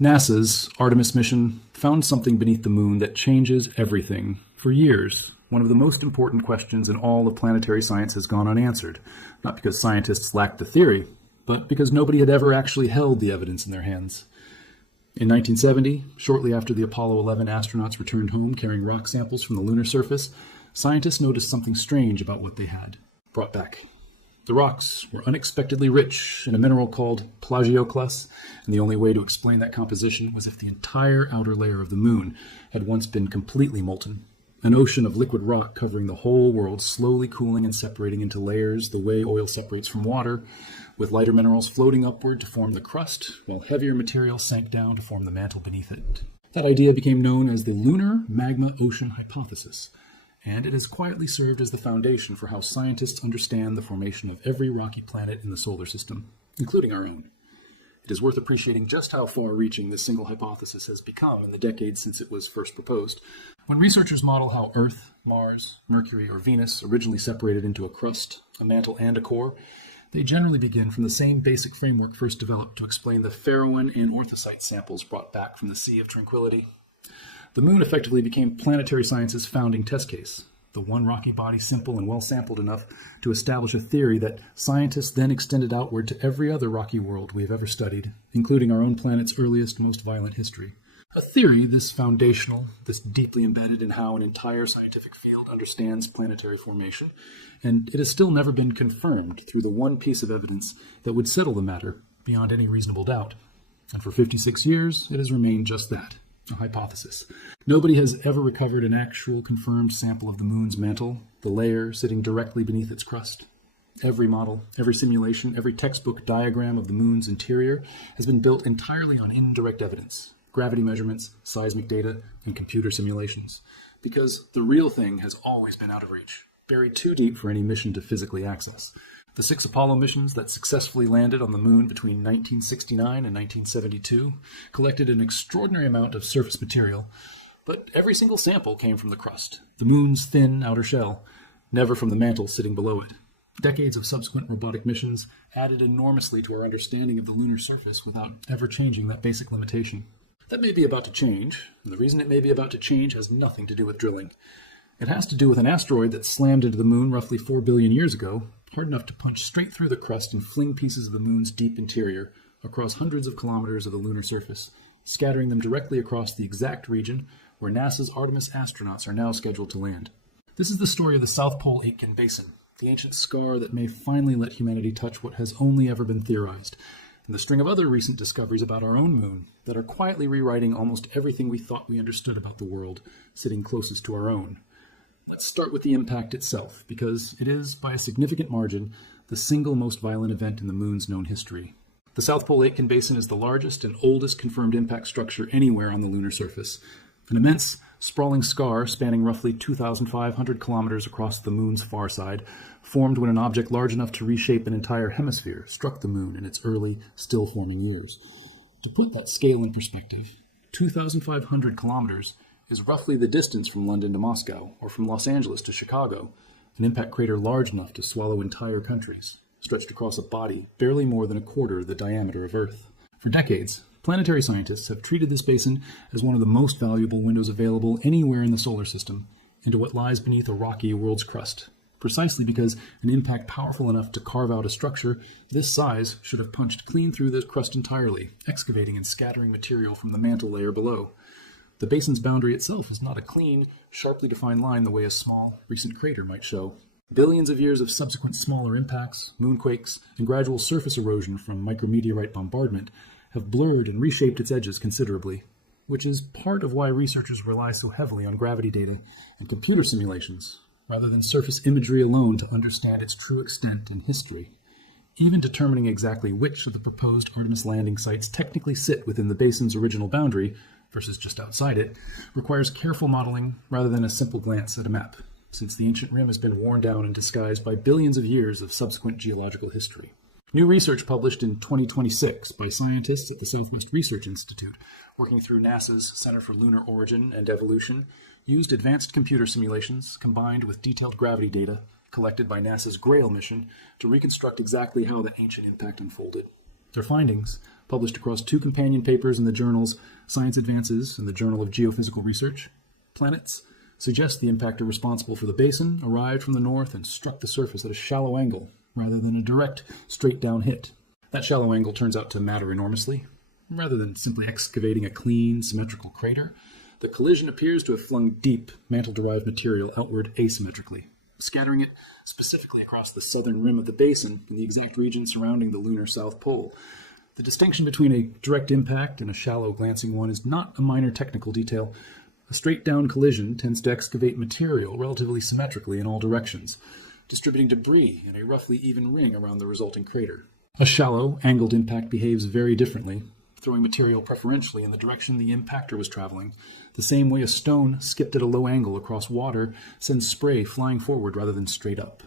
NASA's Artemis mission found something beneath the moon that changes everything. For years, one of the most important questions in all of planetary science has gone unanswered, not because scientists lacked the theory, but because nobody had ever actually held the evidence in their hands. In 1970, shortly after the Apollo 11 astronauts returned home carrying rock samples from the lunar surface, scientists noticed something strange about what they had brought back. The rocks were unexpectedly rich in a mineral called plagioclase, and the only way to explain that composition was if the entire outer layer of the moon had once been completely molten. An ocean of liquid rock covering the whole world, slowly cooling and separating into layers the way oil separates from water, with lighter minerals floating upward to form the crust, while heavier material sank down to form the mantle beneath it. That idea became known as the lunar magma ocean hypothesis, and it has quietly served as the foundation for how scientists understand the formation of every rocky planet in the solar system, including our own. It is worth appreciating just how far-reaching this single hypothesis has become in the decades since it was first proposed. When researchers model how Earth, Mars, Mercury, or Venus originally separated into a crust, a mantle, and a core, they generally begin from the same basic framework first developed to explain the Pharaohan and Orthosite samples brought back from the Sea of Tranquility. The moon effectively became planetary science's founding test case, the one rocky body simple and well-sampled enough to establish a theory that scientists then extended outward to every other rocky world we have ever studied, including our own planet's earliest, most violent history. A theory this foundational, this deeply embedded in how an entire scientific field understands planetary formation, and it has still never been confirmed through the one piece of evidence that would settle the matter beyond any reasonable doubt. And for 56 years, it has remained just that. A hypothesis. Nobody has ever recovered an actual confirmed sample of the moon's mantle, the layer sitting directly beneath its crust. Every model, every simulation, every textbook diagram of the moon's interior has been built entirely on indirect evidence, gravity measurements, seismic data, and computer simulations. Because the real thing has always been out of reach, buried too deep for any mission to physically access. The 6 Apollo missions that successfully landed on the moon between 1969 and 1972 collected an extraordinary amount of surface material, but every single sample came from the crust, the moon's thin outer shell, never from the mantle sitting below it. Decades of subsequent robotic missions added enormously to our understanding of the lunar surface without ever changing that basic limitation. That may be about to change, and the reason it may be about to change has nothing to do with drilling. It has to do with an asteroid that slammed into the moon roughly 4 billion years ago, hard enough to punch straight through the crust and fling pieces of the moon's deep interior across hundreds of kilometers of the lunar surface, scattering them directly across the exact region where NASA's Artemis astronauts are now scheduled to land. This is the story of the South Pole Aitken Basin, the ancient scar that may finally let humanity touch what has only ever been theorized, and the string of other recent discoveries about our own moon that are quietly rewriting almost everything we thought we understood about the world, sitting closest to our own. Let's start with the impact itself, because it is, by a significant margin, the single most violent event in the moon's known history. The South Pole Aitken Basin is the largest and oldest confirmed impact structure anywhere on the lunar surface. An immense, sprawling scar spanning roughly 2,500 kilometers across the moon's far side formed when an object large enough to reshape an entire hemisphere struck the moon in its early, still-forming years. To put that scale in perspective, 2,500 kilometers is roughly the distance from London to Moscow, or from Los Angeles to Chicago, an impact crater large enough to swallow entire countries, stretched across a body barely more than a quarter the diameter of Earth. For decades, planetary scientists have treated this basin as one of the most valuable windows available anywhere in the solar system into what lies beneath a rocky world's crust, precisely because an impact powerful enough to carve out a structure this size should have punched clean through the crust entirely, excavating and scattering material from the mantle layer below. The basin's boundary itself is not a clean, sharply defined line the way a small, recent crater might show. Billions of years of subsequent smaller impacts, moonquakes, and gradual surface erosion from micrometeorite bombardment have blurred and reshaped its edges considerably, which is part of why researchers rely so heavily on gravity data and computer simulations, rather than surface imagery alone to understand its true extent and history. Even determining exactly which of the proposed Artemis landing sites technically sit within the basin's original boundary versus just outside it, requires careful modeling rather than a simple glance at a map, since the ancient rim has been worn down and disguised by billions of years of subsequent geological history. New research published in 2026 by scientists at the Southwest Research Institute, working through NASA's Center for Lunar Origin and Evolution, used advanced computer simulations combined with detailed gravity data collected by NASA's Grail mission to reconstruct exactly how the ancient impact unfolded. Their findings, published across 2 companion papers in the journals Science Advances and the Journal of Geophysical Research. Planets suggest the impactor responsible for the basin arrived from the north and struck the surface at a shallow angle, rather than a direct, straight-down hit. That shallow angle turns out to matter enormously. Rather than simply excavating a clean, symmetrical crater, the collision appears to have flung deep, mantle-derived material outward asymmetrically, scattering it specifically across the southern rim of the basin in the exact region surrounding the lunar South Pole. The distinction between a direct impact and a shallow, glancing one is not a minor technical detail. A straight-down collision tends to excavate material relatively symmetrically in all directions, distributing debris in a roughly even ring around the resulting crater. A shallow, angled impact behaves very differently, throwing material preferentially in the direction the impactor was traveling, the same way a stone skipped at a low angle across water sends spray flying forward rather than straight up.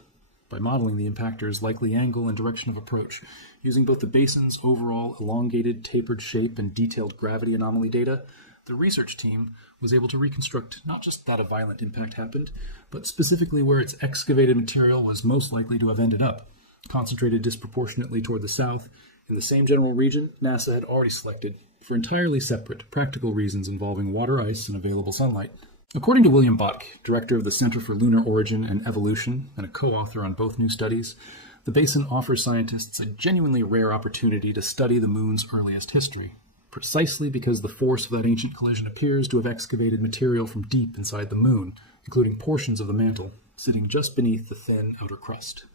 By modeling the impactor's likely angle and direction of approach, using both the basin's overall elongated, tapered shape and detailed gravity anomaly data, the research team was able to reconstruct not just that a violent impact happened, but specifically where its excavated material was most likely to have ended up, concentrated disproportionately toward the south, in the same general region NASA had already selected for entirely separate, practical reasons involving water ice and available sunlight. According to William Buck, director of the Center for Lunar Origin and Evolution and a co-author on both new studies, the basin offers scientists a genuinely rare opportunity to study the moon's earliest history, precisely because the force of that ancient collision appears to have excavated material from deep inside the moon, including portions of the mantle, sitting just beneath the thin outer crust.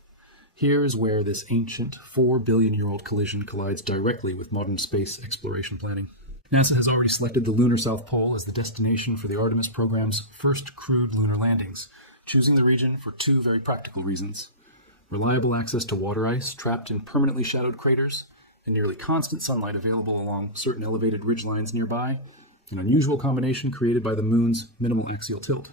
Here is where this ancient 4-billion-year-old collision collides directly with modern space exploration planning. NASA has already selected the lunar South Pole as the destination for the Artemis program's first crewed lunar landings, choosing the region for 2 very practical reasons: reliable access to water ice trapped in permanently shadowed craters, and nearly constant sunlight available along certain elevated ridgelines nearby, an unusual combination created by the moon's minimal axial tilt.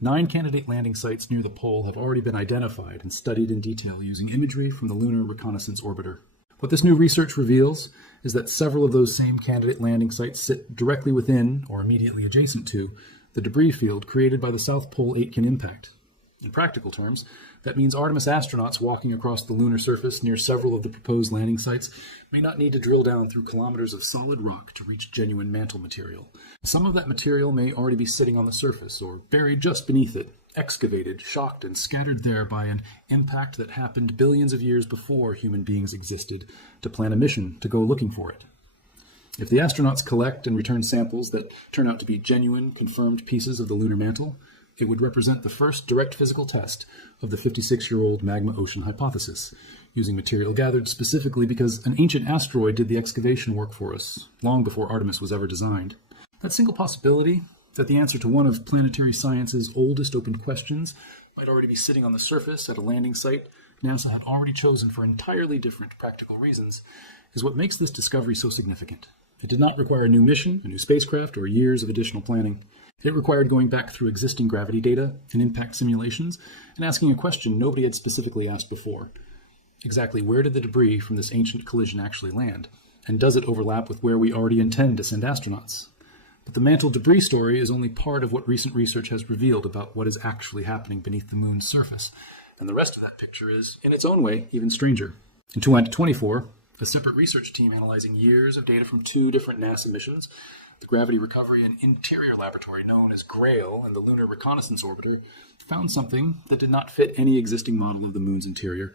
9 candidate landing sites near the pole have already been identified and studied in detail using imagery from the Lunar Reconnaissance Orbiter. What this new research reveals is that several of those same candidate landing sites sit directly within, or immediately adjacent to, the debris field created by the South Pole Aitken impact. In practical terms, that means Artemis astronauts walking across the lunar surface near several of the proposed landing sites may not need to drill down through kilometers of solid rock to reach genuine mantle material. Some of that material may already be sitting on the surface or buried just beneath it, excavated, shocked, and scattered there by an impact that happened billions of years before human beings existed to plan a mission to go looking for it. If the astronauts collect and return samples that turn out to be genuine, confirmed pieces of the lunar mantle, it would represent the first direct physical test of the 56-year-old magma ocean hypothesis, using material gathered specifically because an ancient asteroid did the excavation work for us, long before Artemis was ever designed. That single possibility, that the answer to one of planetary science's oldest open questions might already be sitting on the surface at a landing site NASA had already chosen for entirely different practical reasons, is what makes this discovery so significant. It did not require a new mission, a new spacecraft, or years of additional planning. It required going back through existing gravity data and impact simulations and asking a question nobody had specifically asked before. Exactly where did the debris from this ancient collision actually land? And does it overlap with where we already intend to send astronauts? But the mantle debris story is only part of what recent research has revealed about what is actually happening beneath the moon's surface. And the rest of that picture is, in its own way, even stranger. In 2024, a separate research team analyzing years of data from 2 different NASA missions, the Gravity Recovery and Interior Laboratory known as GRAIL and the Lunar Reconnaissance Orbiter, found something that did not fit any existing model of the moon's interior.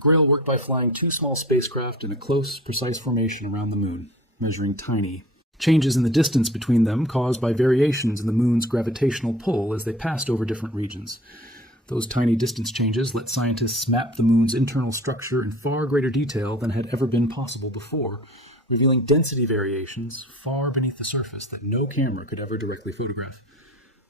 GRAIL worked by flying 2 small spacecraft in a close, precise formation around the moon, measuring tiny changes in the distance between them caused by variations in the moon's gravitational pull as they passed over different regions. Those tiny distance changes let scientists map the moon's internal structure in far greater detail than had ever been possible before, revealing density variations far beneath the surface that no camera could ever directly photograph.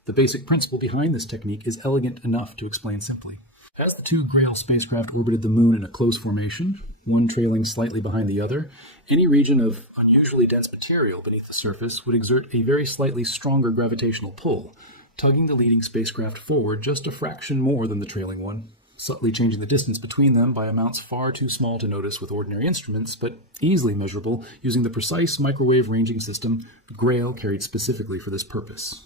The basic principle behind this technique is elegant enough to explain simply. As the 2 GRAIL spacecraft orbited the moon in a close formation, one trailing slightly behind the other, any region of unusually dense material beneath the surface would exert a very slightly stronger gravitational pull, tugging the leading spacecraft forward just a fraction more than the trailing one, subtly changing the distance between them by amounts far too small to notice with ordinary instruments, but easily measurable using the precise microwave ranging system GRAIL carried specifically for this purpose.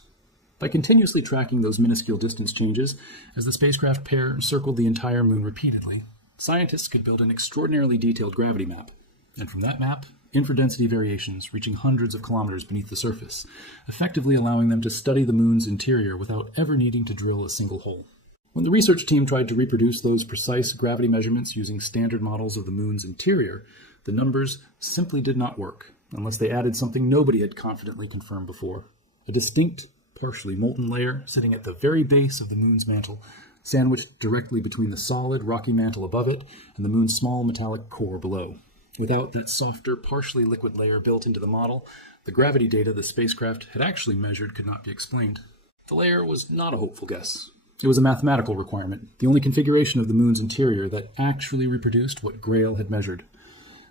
By continuously tracking those minuscule distance changes as the spacecraft pair circled the entire moon repeatedly, scientists could build an extraordinarily detailed gravity map, and from that map, infradensity variations reaching hundreds of kilometers beneath the surface, effectively allowing them to study the moon's interior without ever needing to drill a single hole. When the research team tried to reproduce those precise gravity measurements using standard models of the moon's interior, the numbers simply did not work, unless they added something nobody had confidently confirmed before: a distinct, partially molten layer sitting at the very base of the moon's mantle, sandwiched directly between the solid, rocky mantle above it and the moon's small metallic core below. Without that softer, partially liquid layer built into the model, the gravity data the spacecraft had actually measured could not be explained. The layer was not a hopeful guess. It was a mathematical requirement, the only configuration of the moon's interior that actually reproduced what Grail had measured.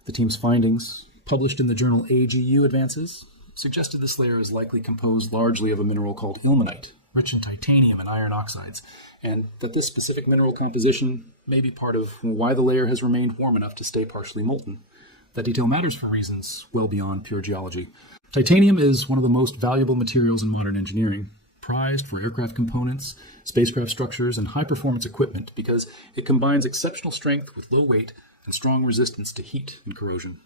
The team's findings, published in the journal AGU Advances, suggested this layer is likely composed largely of a mineral called ilmenite, rich in titanium and iron oxides, and that this specific mineral composition may be part of why the layer has remained warm enough to stay partially molten. That detail matters for reasons well beyond pure geology. Titanium is one of the most valuable materials in modern engineering, prized for aircraft components, spacecraft structures, and high-performance equipment because it combines exceptional strength with low weight and strong resistance to heat and corrosion.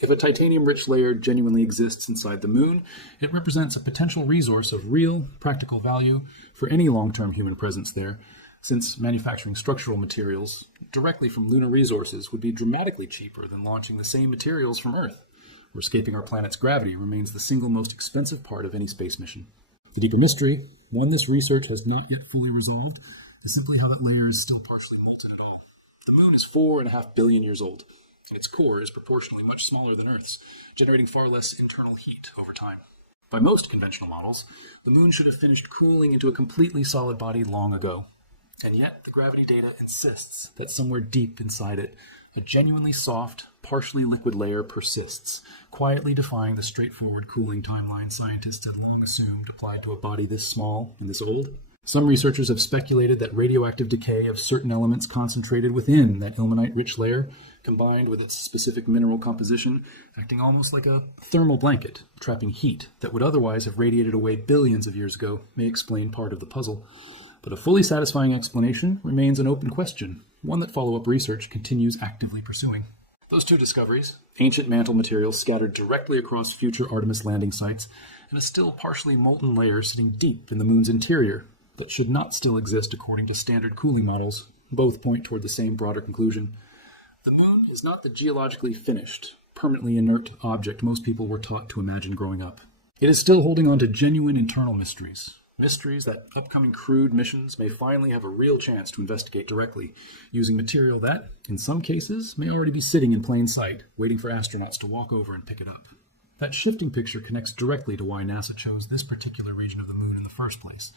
If a titanium-rich layer genuinely exists inside the moon, it represents a potential resource of real, practical value for any long-term human presence there, since manufacturing structural materials directly from lunar resources would be dramatically cheaper than launching the same materials from Earth, where escaping our planet's gravity remains the single most expensive part of any space mission. The deeper mystery, one this research has not yet fully resolved, is simply how that layer is still partially molten at all. The moon is 4.5 billion years old, and its core is proportionally much smaller than Earth's, generating far less internal heat over time. By most conventional models, the moon should have finished cooling into a completely solid body long ago. And yet, the gravity data insists that somewhere deep inside it, a genuinely soft, partially liquid layer persists, quietly defying the straightforward cooling timeline scientists had long assumed applied to a body this small and this old. Some researchers have speculated that radioactive decay of certain elements concentrated within that ilmenite-rich layer, combined with its specific mineral composition, acting almost like a thermal blanket, trapping heat that would otherwise have radiated away billions of years ago, may explain part of the puzzle. But a fully satisfying explanation remains an open question, one that follow-up research continues actively pursuing. Those two discoveries, ancient mantle materials scattered directly across future Artemis landing sites, and a still partially molten layer sitting deep in the moon's interior that should not still exist according to standard cooling models, both point toward the same broader conclusion. The moon is not the geologically finished, permanently inert object most people were taught to imagine growing up. It is still holding on to genuine internal mysteries. Mysteries that upcoming crewed missions may finally have a real chance to investigate directly, using material that, in some cases, may already be sitting in plain sight, waiting for astronauts to walk over and pick it up. That shifting picture connects directly to why NASA chose this particular region of the moon in the first place,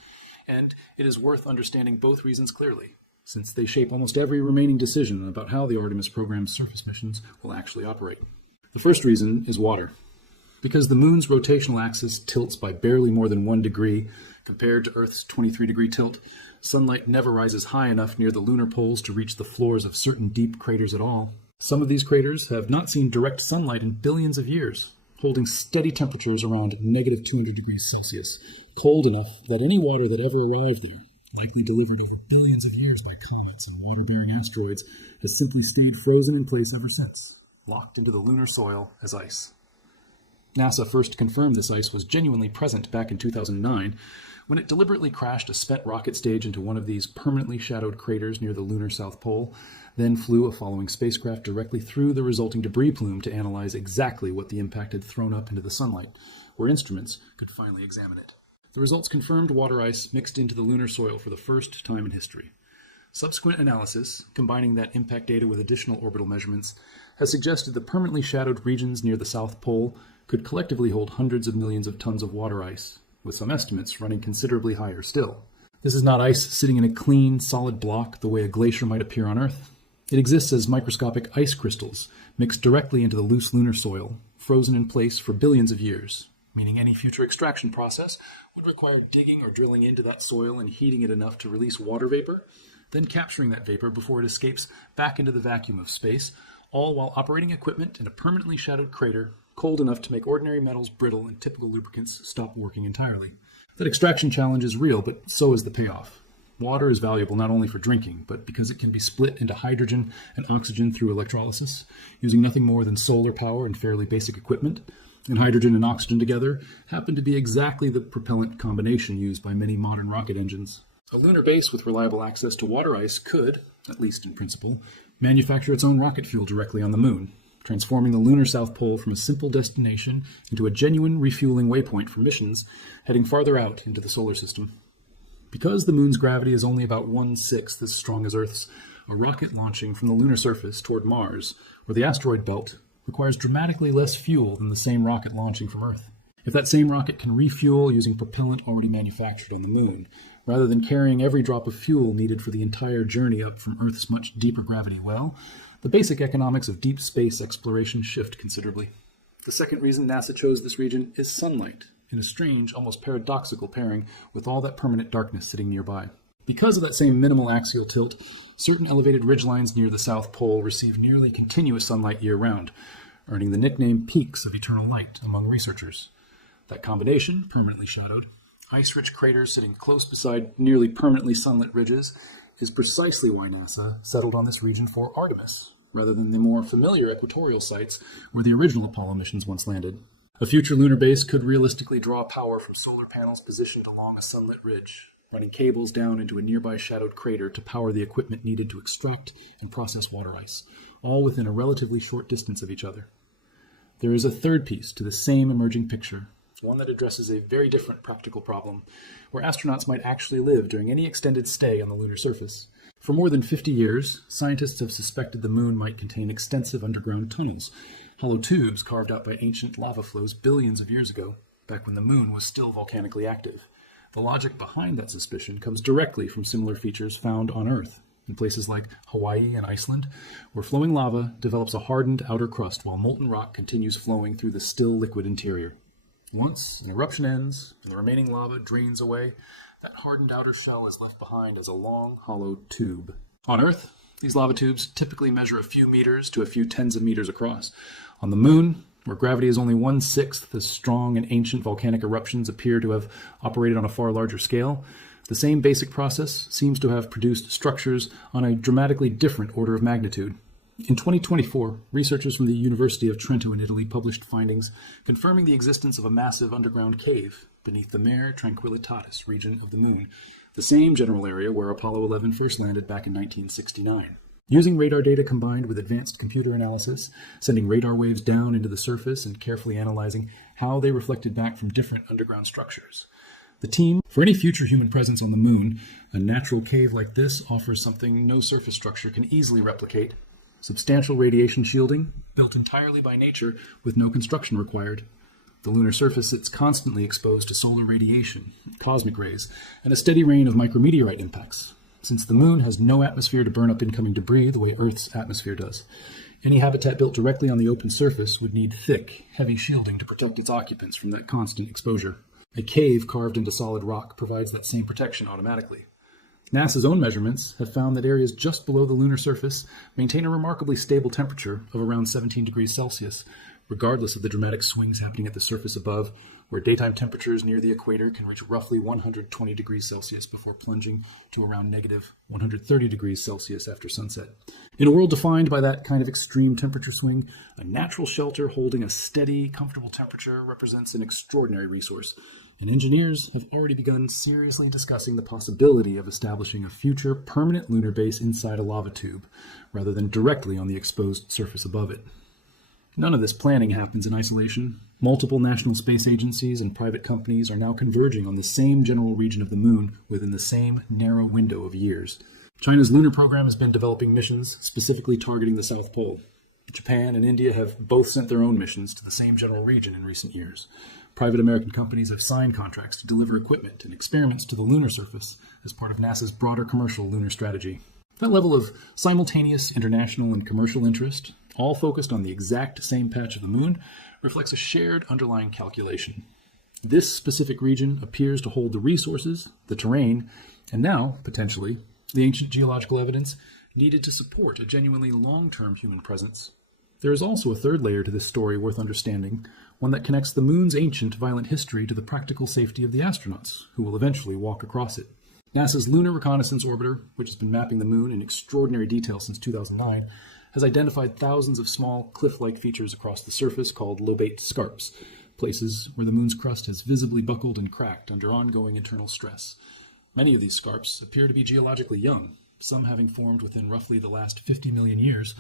and it is worth understanding both reasons clearly, since they shape almost every remaining decision about how the Artemis program's surface missions will actually operate. The first reason is water. Because the moon's rotational axis tilts by barely more than 1 degree, compared to Earth's 23-degree tilt, sunlight never rises high enough near the lunar poles to reach the floors of certain deep craters at all. Some of these craters have not seen direct sunlight in billions of years, holding steady temperatures around negative 200 degrees Celsius, cold enough that any water that ever arrived there, likely delivered over billions of years by comets and water-bearing asteroids, has simply stayed frozen in place ever since, locked into the lunar soil as ice. NASA first confirmed this ice was genuinely present back in 2009, when it deliberately crashed a spent rocket stage into one of these permanently shadowed craters near the lunar South Pole, then flew a following spacecraft directly through the resulting debris plume to analyze exactly what the impact had thrown up into the sunlight, where instruments could finally examine it. The results confirmed water ice mixed into the lunar soil for the first time in history. Subsequent analysis, combining that impact data with additional orbital measurements, has suggested the permanently shadowed regions near the South Pole could collectively hold hundreds of millions of tons of water ice, with some estimates running considerably higher still. This is not ice sitting in a clean, solid block the way a glacier might appear on Earth. It exists as microscopic ice crystals mixed directly into the loose lunar soil, frozen in place for billions of years, meaning any future extraction process would require digging or drilling into that soil and heating it enough to release water vapor, then capturing that vapor before it escapes back into the vacuum of space, all while operating equipment in a permanently shadowed crater cold enough to make ordinary metals brittle and typical lubricants stop working entirely. That extraction challenge is real, but so is the payoff. Water is valuable not only for drinking, but because it can be split into hydrogen and oxygen through electrolysis, using nothing more than solar power and fairly basic equipment. And hydrogen and oxygen together happen to be exactly the propellant combination used by many modern rocket engines. A lunar base with reliable access to water ice could, at least in principle, manufacture its own rocket fuel directly on the moon, transforming the lunar South Pole from a simple destination into a genuine refueling waypoint for missions heading farther out into the solar system. Because the moon's gravity is only about 1/6 as strong as Earth's, a rocket launching from the lunar surface toward Mars, or the asteroid belt, requires dramatically less fuel than the same rocket launching from Earth. If that same rocket can refuel using propellant already manufactured on the moon, rather than carrying every drop of fuel needed for the entire journey up from Earth's much deeper gravity well, the basic economics of deep space exploration shift considerably. The second reason NASA chose this region is sunlight, in a strange, almost paradoxical pairing with all that permanent darkness sitting nearby. Because of that same minimal axial tilt, certain elevated ridgelines near the South Pole receive nearly continuous sunlight year-round, earning the nickname peaks of eternal light among researchers. That combination, permanently shadowed, ice-rich craters sitting close beside nearly permanently sunlit ridges, is precisely why NASA settled on this region for Artemis, rather than the more familiar equatorial sites where the original Apollo missions once landed. A future lunar base could realistically draw power from solar panels positioned along a sunlit ridge, running cables down into a nearby shadowed crater to power the equipment needed to extract and process water ice, all within a relatively short distance of each other. There is a third piece to the same emerging picture, one that addresses a very different practical problem, where astronauts might actually live during any extended stay on the lunar surface. For more than 50 years, scientists have suspected the moon might contain extensive underground tunnels, hollow tubes carved out by ancient lava flows billions of years ago, back when the moon was still volcanically active. The logic behind that suspicion comes directly from similar features found on Earth, in places like Hawaii and Iceland, where flowing lava develops a hardened outer crust while molten rock continues flowing through the still liquid interior. Once an eruption ends and the remaining lava drains away, that hardened outer shell is left behind as a long, hollow tube. On Earth, these lava tubes typically measure a few meters to a few tens of meters across. On the moon, where gravity is only 1/6 as strong and ancient volcanic eruptions appear to have operated on a far larger scale, the same basic process seems to have produced structures on a dramatically different order of magnitude. In 2024, researchers from the University of Trento in Italy published findings confirming the existence of a massive underground cave beneath the Mare Tranquillitatis region of the moon, the same general area where Apollo 11 first landed back in 1969. Using radar data combined with advanced computer analysis, sending radar waves down into the surface and carefully analyzing how they reflected back from different underground structures, the team, for any future human presence on the moon, a natural cave like this offers something no surface structure can easily replicate: substantial radiation shielding, built entirely by nature with no construction required. The lunar surface sits constantly exposed to solar radiation, cosmic rays, and a steady rain of micrometeorite impacts, since the moon has no atmosphere to burn up incoming debris the way Earth's atmosphere does. Any habitat built directly on the open surface would need thick, heavy shielding to protect its occupants from that constant exposure. A cave carved into solid rock provides that same protection automatically. NASA's own measurements have found that areas just below the lunar surface maintain a remarkably stable temperature of around 17 degrees Celsius, regardless of the dramatic swings happening at the surface above, where daytime temperatures near the equator can reach roughly 120 degrees Celsius before plunging to around negative 130 degrees Celsius after sunset. In a world defined by that kind of extreme temperature swing, a natural shelter holding a steady, comfortable temperature represents an extraordinary resource, and engineers have already begun seriously discussing the possibility of establishing a future permanent lunar base inside a lava tube, rather than directly on the exposed surface above it. None of this planning happens in isolation. Multiple national space agencies and private companies are now converging on the same general region of the moon within the same narrow window of years. China's lunar program has been developing missions specifically targeting the South Pole. Japan and India have both sent their own missions to the same general region in recent years. Private American companies have signed contracts to deliver equipment and experiments to the lunar surface as part of NASA's broader commercial lunar strategy. That level of simultaneous international and commercial interest, all focused on the exact same patch of the moon, reflects a shared underlying calculation. This specific region appears to hold the resources, the terrain, and now, potentially, the ancient geological evidence needed to support a genuinely long-term human presence. There is also a third layer to this story worth understanding, one that connects the moon's ancient violent history to the practical safety of the astronauts, who will eventually walk across it. NASA's Lunar Reconnaissance Orbiter, which has been mapping the moon in extraordinary detail since 2009, has identified thousands of small cliff-like features across the surface called lobate scarps, places where the moon's crust has visibly buckled and cracked under ongoing internal stress. Many of these scarps appear to be geologically young, some having formed within roughly the last 50 million years,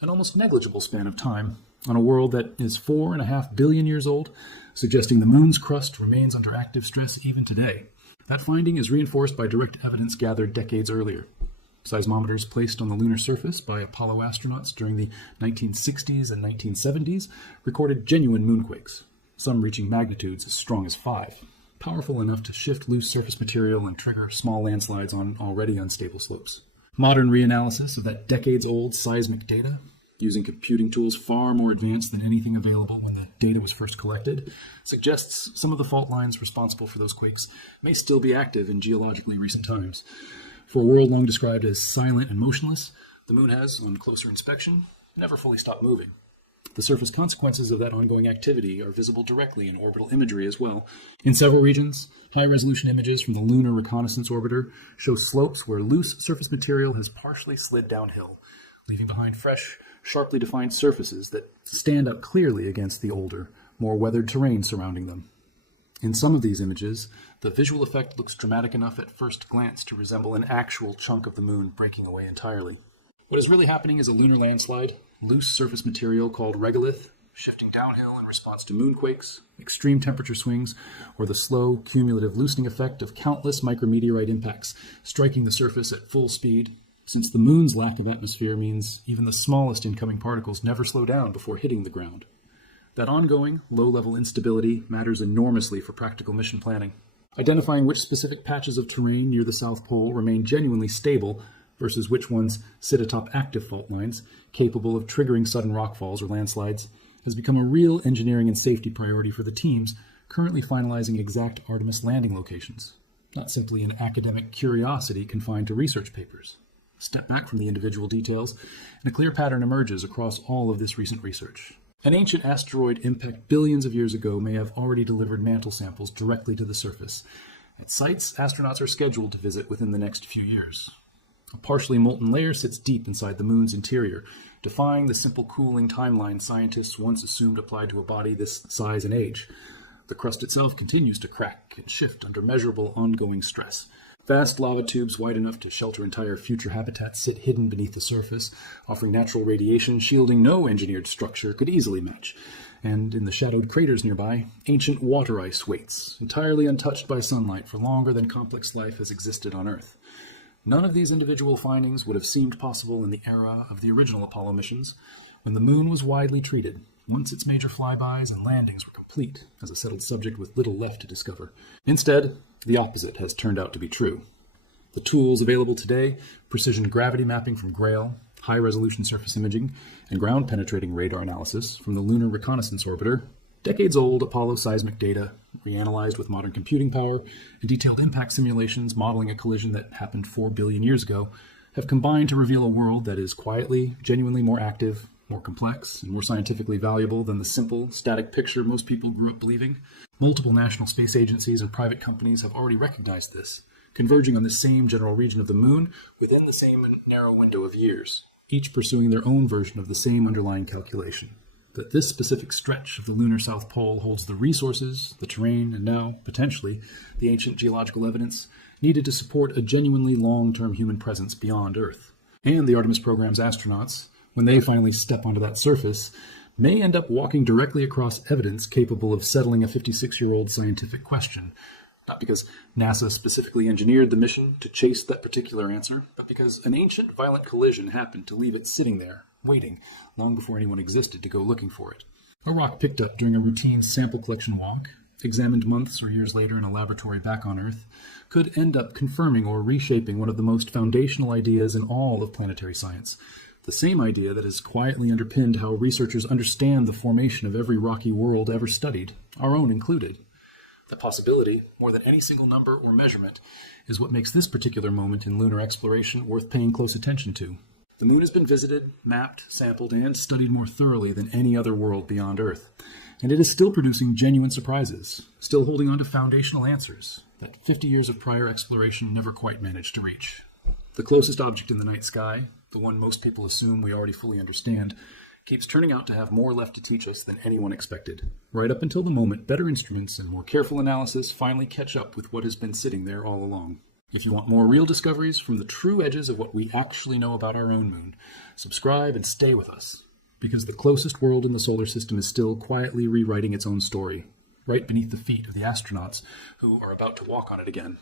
an almost negligible span of time, on a world that is 4.5 billion years old, suggesting the moon's crust remains under active stress even today. That finding is reinforced by direct evidence gathered decades earlier. Seismometers placed on the lunar surface by Apollo astronauts during the 1960s and 1970s recorded genuine moonquakes, some reaching magnitudes as strong as 5, powerful enough to shift loose surface material and trigger small landslides on already unstable slopes. Modern reanalysis of that decades-old seismic data, using computing tools far more advanced than anything available when the data was first collected, suggests some of the fault lines responsible for those quakes may still be active in geologically recent times. For a world long described as silent and motionless, the moon has, on closer inspection, never fully stopped moving. The surface consequences of that ongoing activity are visible directly in orbital imagery as well. In several regions, high-resolution images from the Lunar Reconnaissance Orbiter show slopes where loose surface material has partially slid downhill, leaving behind fresh, sharply defined surfaces that stand out clearly against the older, more weathered terrain surrounding them. In some of these images, the visual effect looks dramatic enough at first glance to resemble an actual chunk of the moon breaking away entirely. What is really happening is a lunar landslide, loose surface material called regolith, shifting downhill in response to moonquakes, extreme temperature swings, or the slow, cumulative loosening effect of countless micrometeorite impacts striking the surface at full speed, since the moon's lack of atmosphere means even the smallest incoming particles never slow down before hitting the ground. That ongoing, low-level instability matters enormously for practical mission planning. Identifying which specific patches of terrain near the South Pole remain genuinely stable versus which ones sit atop active fault lines capable of triggering sudden rockfalls or landslides has become a real engineering and safety priority for the teams currently finalizing exact Artemis landing locations, not simply an academic curiosity confined to research papers. Step back from the individual details, and a clear pattern emerges across all of this recent research. An ancient asteroid impact billions of years ago may have already delivered mantle samples directly to the surface, at sites astronauts are scheduled to visit within the next few years. A partially molten layer sits deep inside the moon's interior, defying the simple cooling timeline scientists once assumed applied to a body this size and age. The crust itself continues to crack and shift under measurable ongoing stress. Vast lava tubes wide enough to shelter entire future habitats sit hidden beneath the surface, offering natural radiation shielding no engineered structure could easily match. And in the shadowed craters nearby, ancient water ice waits, entirely untouched by sunlight for longer than complex life has existed on Earth. None of these individual findings would have seemed possible in the era of the original Apollo missions, when the moon was widely treated, once its major flybys and landings were complete, as a settled subject with little left to discover. Instead, the opposite has turned out to be true. The tools available today, precision gravity mapping from GRAIL, high-resolution surface imaging, and ground-penetrating radar analysis from the Lunar Reconnaissance Orbiter, decades-old Apollo seismic data, reanalyzed with modern computing power, and detailed impact simulations modeling a collision that happened 4 billion years ago, have combined to reveal a world that is quietly, genuinely more active, more complex, and more scientifically valuable than the simple, static picture most people grew up believing. Multiple national space agencies and private companies have already recognized this, converging on the same general region of the moon within the same narrow window of years, each pursuing their own version of the same underlying calculation. That this specific stretch of the lunar South Pole holds the resources, the terrain, and now, potentially, the ancient geological evidence needed to support a genuinely long-term human presence beyond Earth. And the Artemis program's astronauts, when they finally step onto that surface, may end up walking directly across evidence capable of settling a 56-year-old scientific question, not because NASA specifically engineered the mission to chase that particular answer, but because an ancient violent collision happened to leave it sitting there, waiting, long before anyone existed to go looking for it. A rock picked up during a routine sample collection walk, examined months or years later in a laboratory back on Earth, could end up confirming or reshaping one of the most foundational ideas in all of planetary science. The same idea that has quietly underpinned how researchers understand the formation of every rocky world ever studied, our own included. The possibility, more than any single number or measurement, is what makes this particular moment in lunar exploration worth paying close attention to. The moon has been visited, mapped, sampled, and studied more thoroughly than any other world beyond Earth. And it is still producing genuine surprises, still holding on to foundational answers, that 50 years of prior exploration never quite managed to reach. The closest object in the night sky, the one most people assume we already fully understand, keeps turning out to have more left to teach us than anyone expected, right up until the moment better instruments and more careful analysis finally catch up with what has been sitting there all along. If you want more real discoveries from the true edges of what we actually know about our own moon, subscribe and stay with us, because the closest world in the solar system is still quietly rewriting its own story, right beneath the feet of the astronauts who are about to walk on it again.